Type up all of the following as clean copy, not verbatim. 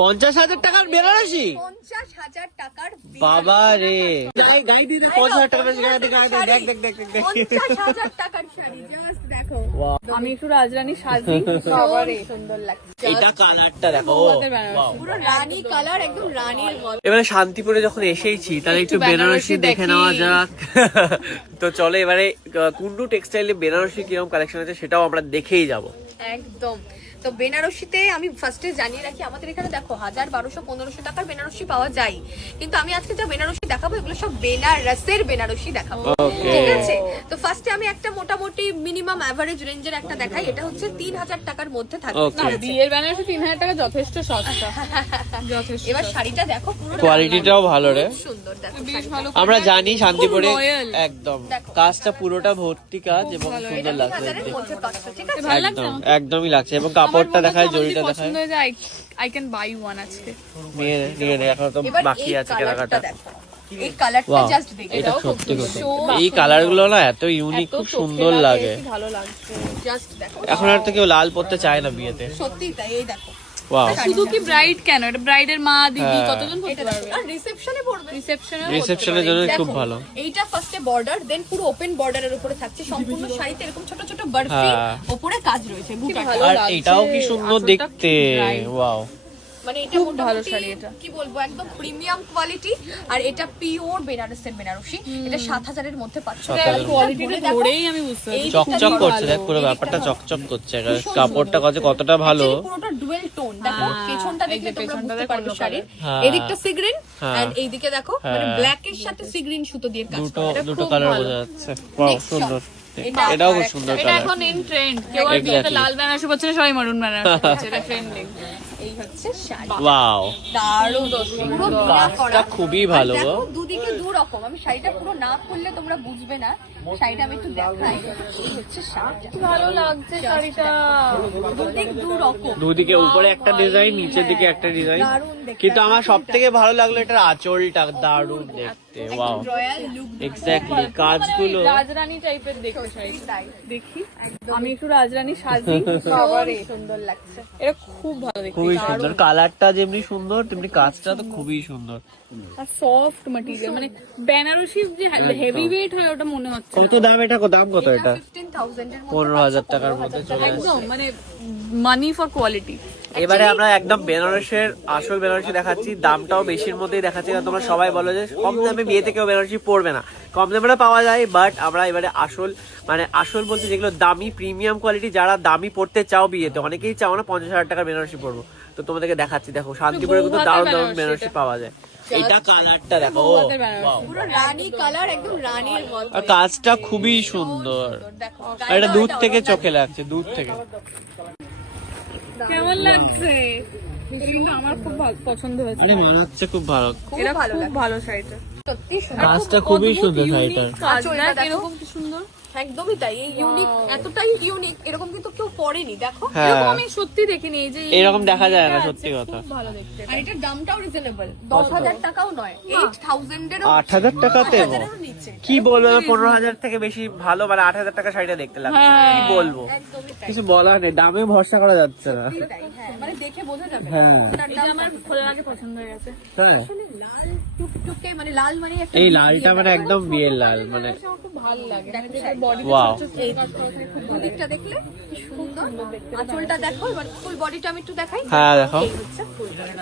50,000 টাকার বেনারসি? 50,000 টাকার বাবা রে, গাই দি 50,000 টাকা বেশি গাই দেখ দেখ দেখ দেখ 50,000 টাকার শাড়ি জাস্ট দেখো। আমি একটু রাজরানী সাজি, বাবারে সুন্দর লাগছে। এটা কালারটা দেখো, পুরো রানী কালার, একদম রানীর মতো। এবারে শান্তিপুরে যখন এসেইছি তাহলে একটু বেনারসি দেখে নেওয়া যাক। তো চলো এবারে কুন্ডু টেক্সটাইলে বেনারসি কিরকম কালেকশন আছে সেটাও আমরা দেখেই যাব। একদম। তো বেনারসিতে আমি ফার্স্টে জানিয়ে রাখি, আমাদের এখানে দেখো 1000, 1200, 1500 টাকার বেনারসি পাওয়া যায়, কিন্তু আমি আজকে যা বেনারসি দেখাবো এগুলো সব বেনারসের বেনারসি দেখাবো, ঠিক আছে? তো ফার্স্টে আমি একটা মোটামুটি মিনিমাম এভারেজ রেঞ্জের একটা দেখাই, এটা হচ্ছে 3000 টাকার মধ্যে থাকবে। না, বিয়ের বেনারসি 3000 টাকা যথেষ্ট সস্তা, যথেষ্ট। এবার শাড়িটা দেখো, পুরো কোয়ালিটিটাও ভালো রে, সুন্দর দেখো। বেশ ভালো। আমরা জানি শান্তিপুরে একদম কাজটা পুরোটা ভর্তি কাজ এবং সুন্দর লাগছে, 3000 এর মধ্যে পাচ্ছ, ঠিক আছে? ভালো লাগছে একদম একদমই লাগছে এবং কাপড়টা দেখায়, জরিটা দেখায়। পছন্দ হয়ে যায়, আই ক্যান বাই ওয়ান আজকে। নিয়ে নিয়ে নে, এখন তো এবার বাকি এই আছে কালারটা কেনাকাটা। দেখো, এই কালারটা Wow, জাস্ট দেখো, এটা সত্যি কথা, so এই কালার গুলো না এত ইউনিক, খুব সুন্দর লাগে। ভালো লাগছে। জাস্ট দেখো, এখন আর তো কেউ লাল পরতে চায় না বিয়েতে। সত্যি তাই। এই দেখো, ওয়াও, শুধু কি ব্রাইড কেন, এটা ব্রাইডের মা দিদি হ্যাঁ। কতজন পড়তে এটা পারবে? দেখো, আর রিসেপশনে পড়বে, রিসেপশনের জন্য খুব দেখো, ভালো। এইটা ফার্স্টে বর্ডার, দেন পুরো ওপেন বর্ডারের উপরে থাকছে, সম্পূর্ণ শাড়িতে এরকম ছোট ছোট বরফি হ্যাঁ। উপরে কাজ রয়েছে, বুটাটা। ভালো আর লাগছে, এটাও কি সুন্দর আসলটা দেখতে, right। ওয়াও। মানে এটা খুব ভালো মোটামুটি শাড়ি এটা। কি বলবো, একদম প্রিমিয়াম কোয়ালিটি, আর এটা পিওর বেনারসের বেনারসি, এটা 7000 এর মধ্যে পাচ্ছ। 7000 কোয়ালিটিটা ধরেই আমি বুঝতে পারছি। এই চকচক দিকটা করছে, ভালো, দেখ পুরো এই ব্যাপারটা দিকটা চকচক করছে, ভীষণ কাপড়টা কতটা ভালো। Actually পুরোটা ডুয়েল টোন, দেখো পেছনটা এই দেখলে যে তোমরা পেছনটা বুঝতে দেখো পারবে অন্য শাড়ির। হ্যাঁ। এদিকটা সি গ্রিন হ্যাঁ। এন্ড এইদিকে দেখো মানে হ্যাঁ। ব্ল্যাক এর সাথে সি গ্রিন সুতো দিয়ে কাজ দুটো করা। দুটো খুব কালার ভালো। বোঝা যাচ্ছে, ওয়াও Next সুন্দর। এটা এটাও খুব আরেকটা। সুন্দর এটা কালার। এখন ইন ট্রেন্ড, কেউ আর বিয়েতে লাল বেনারসি পরছে না, সবাই মারুন বেনারসি পরছে, এটা ট্রেন্ডিং। এই হচ্ছে শাড়ি, ওয়াও, দারুণ পুরো বিনা কাজটা করা। খুবই আর ভালো দেখো গো। দুদিকে দু রকম, আমি শাড়িটা পুরো না খুললে তোমরা বুঝবে না, শাড়িটা আমি একটু দেখাই। এই হচ্ছে শাড়িটা, ভালো লাগছে শাড়িটা। দুদিক দু রকম, দুদিকে উপরে একটা ডিজাইন, নিচের দিকে একটা ডিজাইন, দারুণ দেখতে। কিন্তু আমার সব থেকে ভালো লাগলো এটার আঁচলটা, দারুণ দেখতে, ওয়াও। রয়্যাল লুক, এক্স্যাক্টলি, কাজগুলো রাজরানী টাইপের দেখতে শাড়িটা। তাই দেখি, আমি একটু রাজরানী সাজি, বাবারে সুন্দর লাগছে। এটা খুব ভালো দেখতে, খুবই সুন্দর, কালারটা যেমনি সুন্দর তেমনি কাজটা তো খুবই সুন্দর। আর সফট ম্যাটেরিয়াল, মানে বেনারসি যে হেভি ওয়েট হয় ওটা মনে হচ্ছে না। কত দাম এটা, দাম কত এটা? 15,000 এর মধ্যে 15,000 টাকার মধ্যে চলে আসে। একদম মানে মানি ফর কোয়ালিটি। এবারে আমরা একদম বেনারসের আসল বেনারসি দেখাচ্ছি, দামটাও বেশির মধ্যেই দেখাচ্ছি, কারণ তোমরা সবাই বলো যে কম দামে বিয়েতে কেউ বেনারসি পড়বে না। কম দামে পাওয়া যায়, বাট আমরা এবারে আসল মানে আসল বলতে যেগুলো দামি প্রিমিয়াম কোয়ালিটি, যারা দামি পড়তে চাও বিয়েতে, অনেকেই চাও না 50,000 টাকার বেনারসি পড়বো, তো তোমাদেরকে দেখাচ্ছি। দেখো শান্তিপুরে কিন্তু দারুণ দারুণ বেনারসি পাওয়া যায়। এটা কালারটা দেখো, পুরো রানী কালার, একদম রানীর মতো। আর কাজটা খুবই সুন্দর, দেখো আর এটা দূর থেকে চোখে লাগছে, দূর থেকে। কেমন লাগছে? কিন্তু আমার খুব পছন্দ হয়েছে, আরে মানাচ্ছে খুব ভালো, এটা খুব ভালো শাড়িটা। সত্যি সুন্দর, কাজটা খুবই সুন্দর শাড়িটার। কাজটা এরকম কি সুন্দর, একদমই তাই। এই ইউনিক, এতটাই ইউনিক, এরকম কিন্তু কেউ পরেনি, দেখো। হ্যাঁ, এরকম আমি সত্যি দেখিনি, এই যে এরকম দেখা যায় না, আছে, সত্যি কথা। খুব ভালো দেখতে। আর এটার দামটাও রিজনেবল, 10,000 টাকাও নয়, 8,000 এরও 8,000 টাকাতে? 8,000 এরও নিচে। কি বলবো, 15,000 থেকে বেশি ভালো, মানে 8,000 টাকা শাড়িটা দেখতে লাগছে, কি বলবো, একদমই তাই, কিছু বলার নেই, দামে ভরসা করা যাচ্ছে না। তাই, হ্যাঁ, মানে দেখে বোঝা যাবে না। হ্যাঁ। ওটার এটা দাম আমার খোলার আগে পছন্দ হয়ে গেছে। হ্যাঁ, আসলে লাল টুকটুকে, মানে লাল মানে একটা এই লালটা মানে একদম বিয়ের লাল, মানে আমার খুব ভালো লাগে, মানে যেটা বডি ওয়াও। দুদিকটা দেখলে কি সুন্দর, আঁচলটা দেখো। এবার ফুল বডিটা আমি একটু দেখাই। হ্যাঁ দেখো, এই হচ্ছে full body।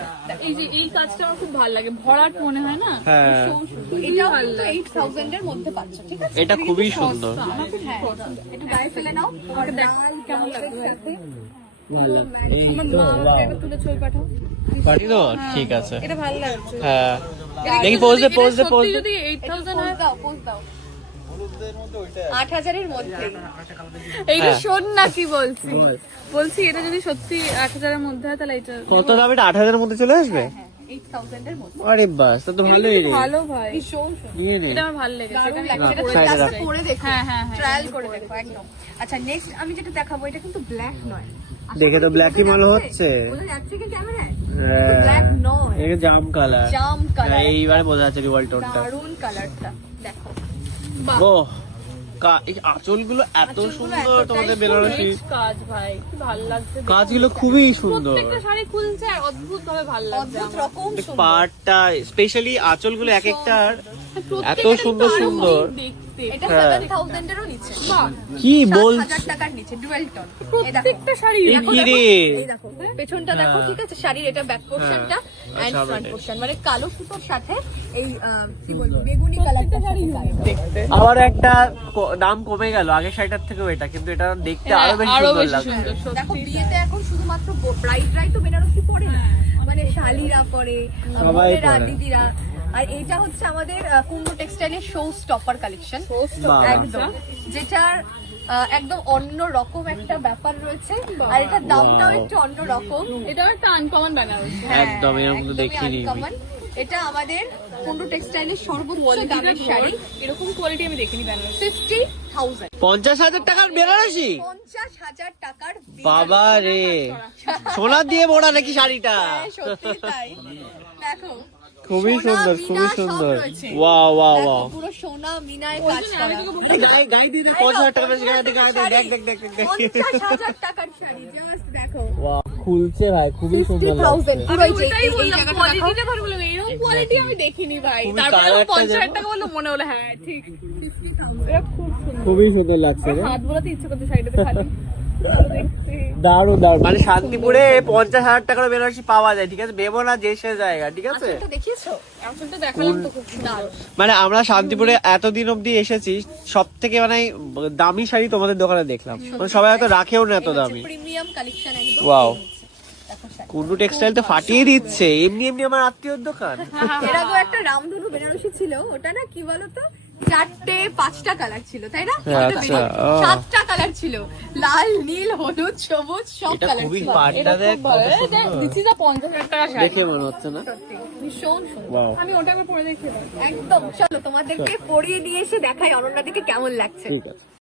এই যে এই কাজটা আমার খুব ভালো লাগে, ভরাট মনে হয় না। হ্যাঁ এটাও কিন্তু 8,000 এর মধ্যে পাচ্ছ, ঠিক আছে? এটা খুবই সুন্দর, হ্যাঁ, একটু গায়ে ফেলে নাও। আর লাল কেমন লাগছে? ভালো, এই আমার তো মা wow। আমাকে তুলে ছবি পাঠাও। পারি তো, ঠিক আছে। এটা ভালো লাগছে। হ্যাঁ, দেখি পোজ দে, পোজ দে, পোজ সত্যি দে। যদি 8,000 পোজ হয়, দাও, পোজ দাও। 8,000 এর মধ্যে। এইটা হ্যাঁ। শোন না কি বলছি, বলছি এটা যদি সত্যি 8,000 এর মধ্যে হয় তাহলে এটা কত দাম এটা? 8,000 এর মধ্যে চলে আসবে? হ্যাঁ, 8,000 এর মধ্যে। আরে বাস, তা তো ভালোই রে, ভালো ভাই, ভীষণ সুন্দর। নিয়ে নে। এটা আমার ভালো লেগেছে। দারুণ এটা লাগছে, আমি এটা সাইডে just রাখো। পরে দেখো। হ্যাঁ, হ্যাঁ, হ্যাঁ। ট্রায়াল করে দেখো একদম। আচ্ছা, নেক্সট আমি যেটা দেখাবো, এটা কিন্তু ব্ল্যাক নয়। দেখে তো ব্ল্যাকই মনে হচ্ছে। বোঝা যাচ্ছে কি ক্যামেরায়? হ্যাঁ, ব্ল্যাক নয়, এটা জাম কালার, জাম কালার। এইবারে বোঝা যাচ্ছে রিওয়াল টোনটা। দারুণ কালারটা দেখো। ও এই আঁচলগুলো এত আঁচলগুলো সুন্দর এতটাই তোমাদের সুন্দর। বেনারসি Rich কাজ ভাই, কি ভালো লাগছে দেখতে। কাজগুলো খুবই সুন্দর। প্রত্যেকটা শাড়ি খুলছে আর অদ্ভুত ভাবে ভালো লাগছে অদ্ভুত আমার। রকম সুন্দর। পাটটা স্পেশালি আঁচলগুলো এক একটার প্রত্যেকটা এত সুন্দর কিন্তু আরো সুন্দর। অনেক দেখতে। এটা হ্যাঁ। 7000 এরও নিচে। কি বলছ 7000 টাকার নিচে ডুয়েল টোন। এই দেখো প্রত্যেকটা শাড়ি এই দেখো, কি রে? এই দেখো পেছনটা দেখো, ঠিক আছে, শাড়ির এটা ব্যাক পোরশনটা এন্ড আচ্ছা, ফ্রন্ট মানে- পোরশন, মানে কালো সুতোর সাথে এই কি বলবো বেগুনি কালারটা শাড়ি দেখতে। আবার একটা দাম কমে গেল আগের শাড়িটার থেকেও এটা, কিন্তু এটা দেখতে আরো বেশি আরো সুন্দর বেশি লাগছে। সুন্দর, দেখো সত্যি। বিয়েতে এখন শুধুমাত্র ব্রাইডরাই তো বেনারসি পরে না, মানে শালিরা পরে, সবাই বোনেরা, পরে। দিদিরা। আর এটা হচ্ছে আমাদের কুন্ডু টেক্সটাইলের শো স্টপার কালেকশন, বাহ। একদম যেটার একদম অন্য রকম একটা ব্যাপার রয়েছে, আর এটা দামটাও একটু অন্য রকম। এটা একটা আনকমন বেনারসি। একদম এরকম তো একদমই দেখিনি। uncommon। এটা আমাদের কুন্ডু টেক্সটাইলের সর্বোচ্চ দামের শাড়ি, এরকম কোয়ালিটি আমি দেখিনি বেনারসি। 50,000, 50,000 টাকার বেনারসি? 50,000 টাকার বেনারসি। বাবা রে, সোনা দিয়ে মোড়া নাকি শাড়িটা? হ্যাঁ, সত্যি তাই। দেখো খুবই সোনা, সুন্দর, মিনা খুবই সব সুন্দর। রয়েছে। ওয়াও ওয়াও দেখো, ওয়াও। পুরো সোনা মিনায় কাজ করা। গাই দিয়ে দে 50,000 টাকা বেশি গাই দে, গাই দে, দেখ দেখ দেখ দেখ। 50,000 টাকার শাড়ি, জাস্ট দেখো। ওয়াও, খুলছে ভাই, খুবই সুন্দর 50,000 লাগছে। পুরো এই যে ওটাই এই বললাম, জায়গাটা দেখো। কোয়ালিটিটা ভালো বললাম, এরকম কোয়ালিটি আমি দেখিনি ভাই। খুবই তারপরে colourটা 50,000 যেন- টাকা বললো, মনে হলো হ্যাঁ ঠিক। এটা খুব সুন্দর। খুবই সুন্দর লাগছে রে। হাত বোলাতে ইচ্ছে করছে শাড়িটাতে খালি। ভালো দেখতে। দারুণ দারুণ। মানে শান্তিপুরে 50,000 টাকার বেনারসি পাওয়া যায়, ঠিক আছে, ভেবো না যে সে জায়গা, ঠিক আছে। আঁচলটা দেখিয়েছো? আসলটা দেখালাম তো খুব সুন্দর। মানে আমরা শান্তিপুরে এতদিন অব্দি এসেছি, সব থেকে মানে দামি শাড়ি তোমাদের দোকানে দেখলাম, মানে সবাই হয়তো রাখেও না এত দামি। প্রিমিয়াম কালেকশন একদম। Wow. দেখো শাড়ি। কুন্ডু টেক্সটাইল তো ফাটিয়ে দিচ্ছে, এমনি এমনি আমার আত্মীয়র দোকান। এর আগেও একটা রামধনু বেনারসি ছিল, ওটা না কি বলতো 4-5টা কালার ছিল, তাই না? হ্যাঁ, একটা আচ্ছা, বেনারসি, ও। 7টা কালার ছিল, লাল, নীল, হলুদ, সবুজ, সব এটা কালার খুবই ছিল। পাটটা দেখ, ভালো। কত এই সুন্দর। দেখ, this is a 50,000 টাকা শাড়ি। দেখে মনে হচ্ছে না? সত্যি, ভীষণ সুন্দর। ওয়াও, আমি ওটা একবার পরে দেখি। একদম, চলো তোমাদেরকে পরিয়ে নিয়ে এসে দেখাই অনন্যাদিকে কেমন লাগছে। ঠিক আছে।